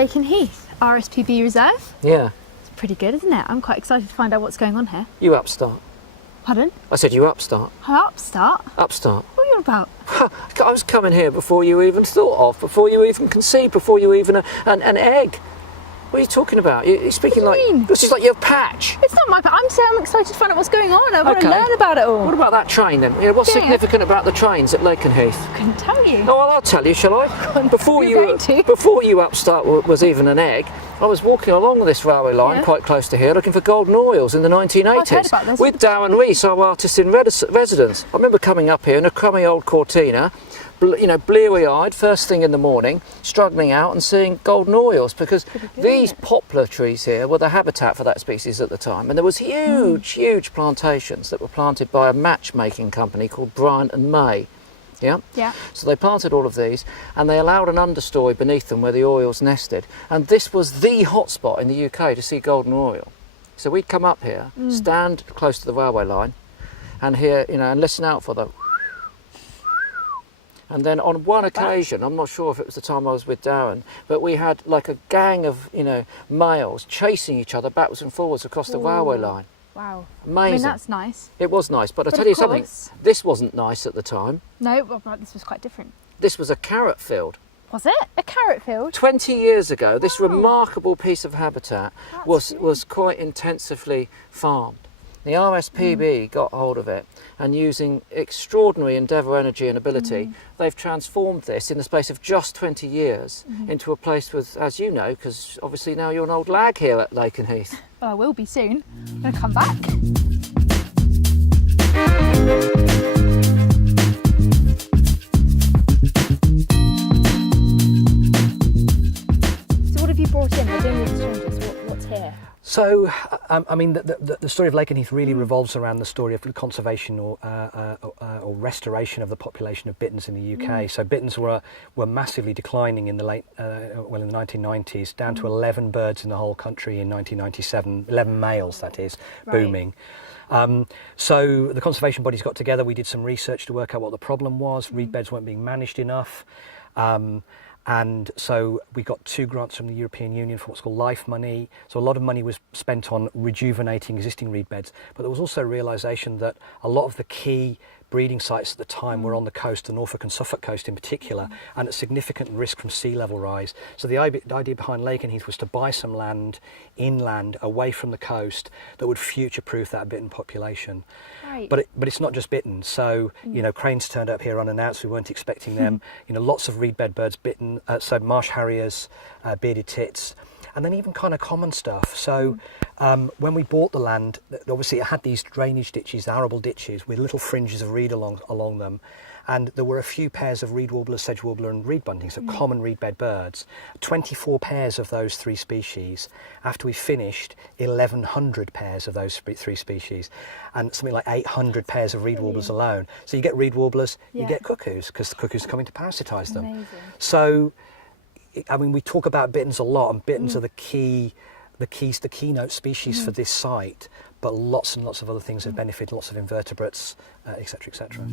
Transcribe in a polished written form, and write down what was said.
Lakenheath, RSPB Reserve. Yeah. It's pretty good, isn't it? I'm quite excited to find out what's going on here. You upstart. Pardon? I said you upstart. Upstart? Upstart. What are you on about? I was coming here before you even thought of, before you even conceived, before you even an egg. What are you talking about? You're speaking What do you mean? this is like your patch. It's not my. I'm saying I'm excited to find out what's going on. I want to learn about it all. What about that train then? What's significant about the trains at Lakenheath? I couldn't tell you. Oh, well, I'll tell you, shall I? Before you upstart was even an egg, I was walking along this railway line quite close to here, looking for golden oils in the 1980s. I've heard about this. With Darren Rees, our artist in residence. I remember coming up here in a crummy old Cortina, bleary-eyed, first thing in the morning, struggling out and seeing golden oils, because these poplar trees here were the habitat for that species at the time, and there was huge plantations that were planted by a matchmaking company called Bryant and May. Yeah? So they planted all of these, and they allowed an understory beneath them where the oils nested, and this was the hotspot in the UK to see golden oil. So we'd come up here, stand close to the railway line, and hear, and listen out for them. And then on one occasion, I'm not sure if it was the time I was with Darren, but we had like a gang of, males chasing each other backwards and forwards across the railway line. Wow. Amazing. I mean, that's nice. It was nice, but I'll tell you something, this wasn't nice at the time. No, well, this was quite different. This was a carrot field. Was it? A carrot field? 20 years ago, this remarkable piece of habitat was quite intensively farmed. The RSPB got hold of it, and using extraordinary endeavour, energy and ability, they've transformed this in the space of just 20 years into a place with, as you know, because obviously now you're an old lag here at Lakenheath. Well, I will be soon. I'm going to come back. So what have you brought in? We're doing with the strangers. What's here? So, I mean, the story of Lakenheath really revolves around the story of conservation or restoration of the population of bitterns in the UK. So bitterns were massively declining in the in the 1990s, down to 11 birds in the whole country in 1997, 11 males, that is, booming. So the conservation bodies got together, we did some research to work out what the problem was. Reed beds weren't being managed enough. And so we got 2 grants from the European Union for what's called life money. So a lot of money was spent on rejuvenating existing reed beds. But there was also a realisation that a lot of the key breeding sites at the time were on the coast, the Norfolk and Suffolk coast in particular, and at significant risk from sea level rise. So the idea behind Lakenheath was to buy some land inland, away from the coast, that would future-proof that bittern population. Right. But it's not just bitterns. So cranes turned up here unannounced. We weren't expecting them. Lots of reed bed birds, so marsh harriers, bearded tits, and then even kind of common stuff. So when we bought the land, obviously it had these drainage ditches, arable ditches, with little fringes of reed along them. And there were a few pairs of reed warbler, sedge warbler and reed bunting, so common reed bed birds. 24 pairs of those 3 species. After we finished, 1,100 pairs of those 3 species. And something like 800 pairs of reed warblers alone. So you get reed warblers, you get cuckoos, because the cuckoos are coming to parasitise them. Amazing. So, I mean, we talk about bitterns a lot, and bitterns are the keynote species for this site, but lots and lots of other things have benefited, lots of invertebrates, etc., etc.